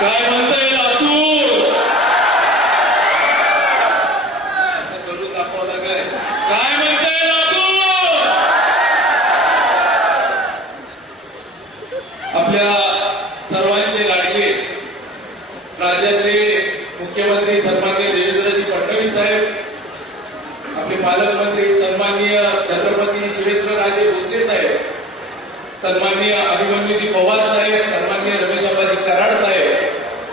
काय म्हणताय लातूर? असं करून दाखवावं लागेल. काय म्हणताय लातूर? आपल्या सर्वांचे लाडके राज्याचे मुख्यमंत्री सन्माननीय देवेंद्रजी फडणवीस साहेब, आपले पालकमंत्री सन्माननीय छत्रपती शिवेंद्रराजे भोसले साहेब, सन्माननीय अभिमन्यूजी पवार साहेब, सन्माननीय रमेशाबाजी कराड साहेब,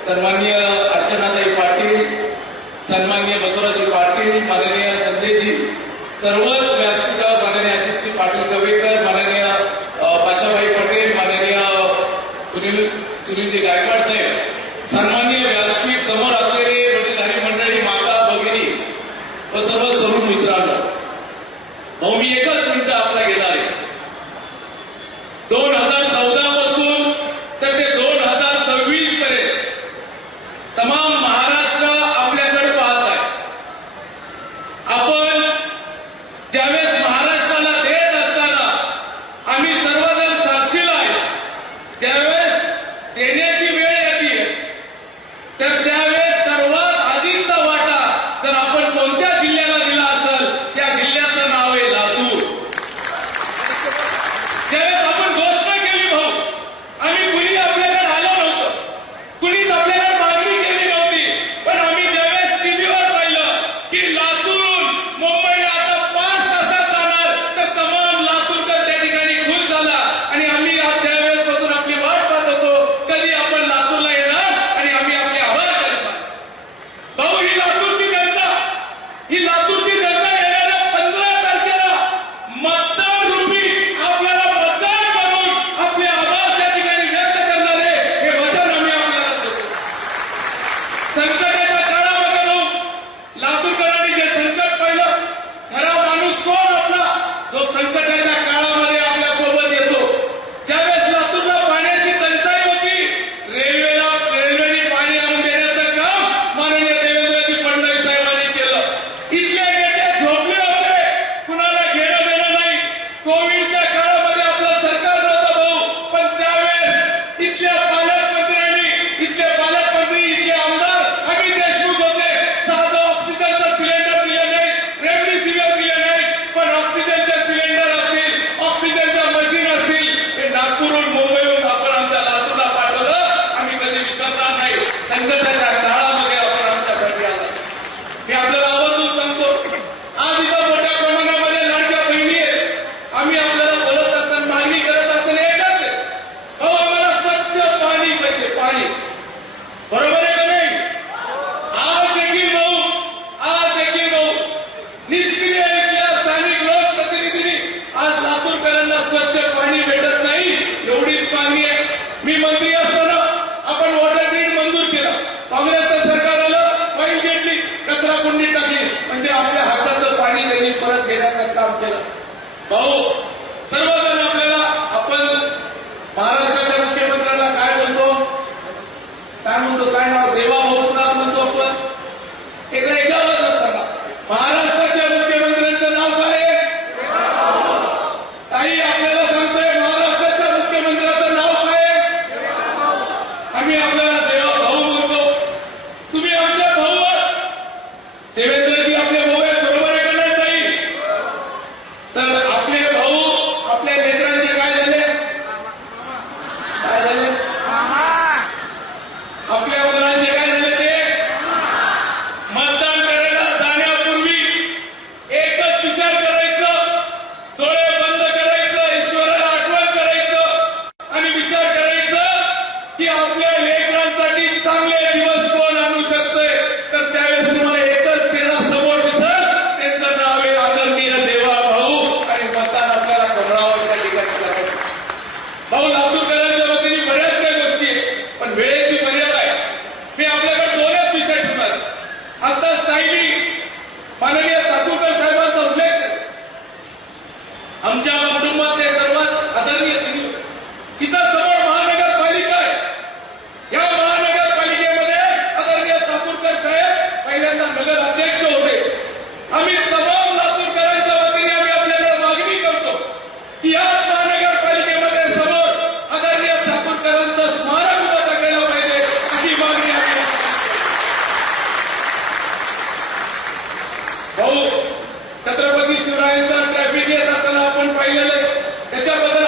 सन्माननीय अर्चनाताई पाटील, सन्माननीय बसवराजी पाटील, माननीय संजयजी, सर्वच व्यासपीठावर माननीय अजितजी पाटील कवेकर, माननीय पाशाभाई पटेल, माननीय सुनीलजी गायकवाड साहेब, सन्माननीय व्यासपीठ समोर असलेले वडीलधारी मंडळी, माता भगिनी व सर्व तरुण मित्रांनो, भाऊ मी एकच मिनिट आपला घेणार आहे. 2014 पासून तर ते 2026 पर्यंत तमाम महाराष्ट्र आपल्याकडे पाहत आहे. आपण ज्यावेळेस महाराष्ट्राला देत असताना आम्ही सर्वजण साक्षीला आहे. त्यावेळेस देण्याची वेळ येते तर त्यावेळेस सर्वात आधीचा वाटा जर आपण कोणत्या जिल्ह्याला दिला असेल त्या जिल्ह्याचं नाव आहे लातूर. त्यावेळेस आपण गोष्ट केली भाऊ, आम्ही कुणी आपल्याकडे आलो नव्हतं, कुणीच आपल्याला मागणी केली नव्हती, पण आम्ही ज्यावेळेस टीव्हीवर पाहिलं की लातूर मुंबईला आता 5 तासात जाणार तर तमाम लातूरकर त्या ठिकाणी खुश झाला आणि आम्ही त्यावेळेस पासून आपली वाट पाहत होतो कधी आपण लातूरला येणार आणि आम्ही आपले आभार करणार. भाऊ ही लातूरची जनता, ही लातूरची जनता येणाऱ्या 15 तारखेला मतदान रूपी आपल्याला मतदान करून आपले आभार त्या ठिकाणी व्यक्त करणार आहे हे वचन आम्ही आपल्याला देतो. संकटाच्या काळामध्ये भाऊ लातूरकरांनी जे संकट पाहिलं, खरा माणूस कोण आपला, जो संकटाच्या काळामध्ये आपल्या सोबत येतो. ज्यावेळेस लातूरला पाण्याची टंचाई होती, रेल्वेने पाणी आणून देण्याचं काम माननीय देवेंद्रजी फडणवीस साहेबांनी केलं. इथले नेते झोपले होते, कुणाला घेणं देणं नाही. कोविडच्या काळामध्ये आपलं सरकार नव्हतं भाऊ, पण त्यावेळेस इथल्या पालकमंत्र्यांनी, इथले पालकमंत्री, इथले आमदार आम्ही देशमुख होते, साधं ऑक्सिजनचं सिलेंडर दिले नाही, रेमडेसिवीर दिले नाही, पण ऑक्सिजनचे सिलेंडर असतील, ऑक्सिजनच्या मशीन असतील, हे नागपूरहून मुंबईहून आपण आमच्या लातूरला पाठवलं. आम्ही कधी विसरणार नाही. संकटाच्या काळामध्ये आपण आमच्यासाठी आला. मी आपल्याला आवर्जून सांगतो, आज इथं मोठ्या प्रमाणामध्ये लाडक्या बहिणी आहेत. आम्ही आपल्याला बोलत असताना, मागणी करत असताना एकच आहे, भाऊ आम्हाला स्वच्छ पाणी पाहिजे, पाणी. बरोबर आहे का नाही? आज देखील भाऊ निष्क्रिय इथल्या स्थानिक लोकप्रतिनिधींनी आज लातूरकरांना स्वच्छ पाणी भेटत नाही एवढीच मागणी आहे. मी मंत्री असताना आपण वॉटर ग्रीड मंजूर केलं, काँग्रेसचं सरकार आलं, फाईल घेतली, कचरा कुंडीत टाकली, म्हणजे आपल्या हाताचं पाणी त्यांनी परत घेण्याचं काम केलं. भाऊ सर्वजण आपल्याला, आपण महाराष्ट्राच्या मुख्यमंत्र्यांना काय म्हणतो, काय नाव, देवा भाऊ कुणाला म्हणतो आपण, एका आवाजात सांगा, महाराष्ट्राच्या मुख्यमंत्र्यांचं नाव काय आहे? ताई आपल्याला सांगतोय, महाराष्ट्राच्या मुख्यमंत्र्यांचं नाव काय आहे? आम्ही आपल्याला देवा भाऊ म्हणतो. तुम्ही आमच्या भाऊ आहात. देवेंद्रजी आपले भाऊ आहेत, बरोबर आहे का नाही ताई? तर आपले भाऊ आपल्या लेकरांचे काय झाले? आपल्या मुलांचे काय झाले? ते मतदान करायला जाण्यापूर्वी एकच विचार करायचं, डोळे बंद करायचं, ईश्वराला आठवण करायचं आणि विचार करायचं की आपल्या लेकरांसाठी चांगले दिवस कोण आणू शकतोय. तर त्यावेळेस तुम्हाला एकच चेहरा समोर दिसत, त्यांचं नाव आहे आदरणीय देवा भाऊ, आणि मतदान आपल्याला कमळावर त्या ठिकाणी करायचं. भाऊ लातूरकरांच्या वतीने बऱ्याच काही गोष्टी आहे, पण वेळेची मर्यादा आहे. मी आपल्याकडे 2च विषय ठेवणार. आता स्थायी माननीय चाकूरकर साहेबांचा उल्लेख आहे. आमच्या कुटुंबात ते सर्वात आदरणीय इथं समोर महानगरपालिका आहे. या महानगरपालिकेमध्ये आदरणीय चाकूरकर साहेब पहिल्यांदा नगर अध्यक्ष होते. आम्ही तमाम लातूरकरांच्या वतीने आम्ही आपल्याला मागणी करतो की या महानगरपालिकेमध्ये समोर आदरणीय चाकूरकरांचं स्मारक उभं टाकायला पाहिजे, अशी भाऊ छत्रपती शिवरायांचा ट्रॅफिक येत असताना आपण पाहिलेलं आहे. त्याच्याबद्दल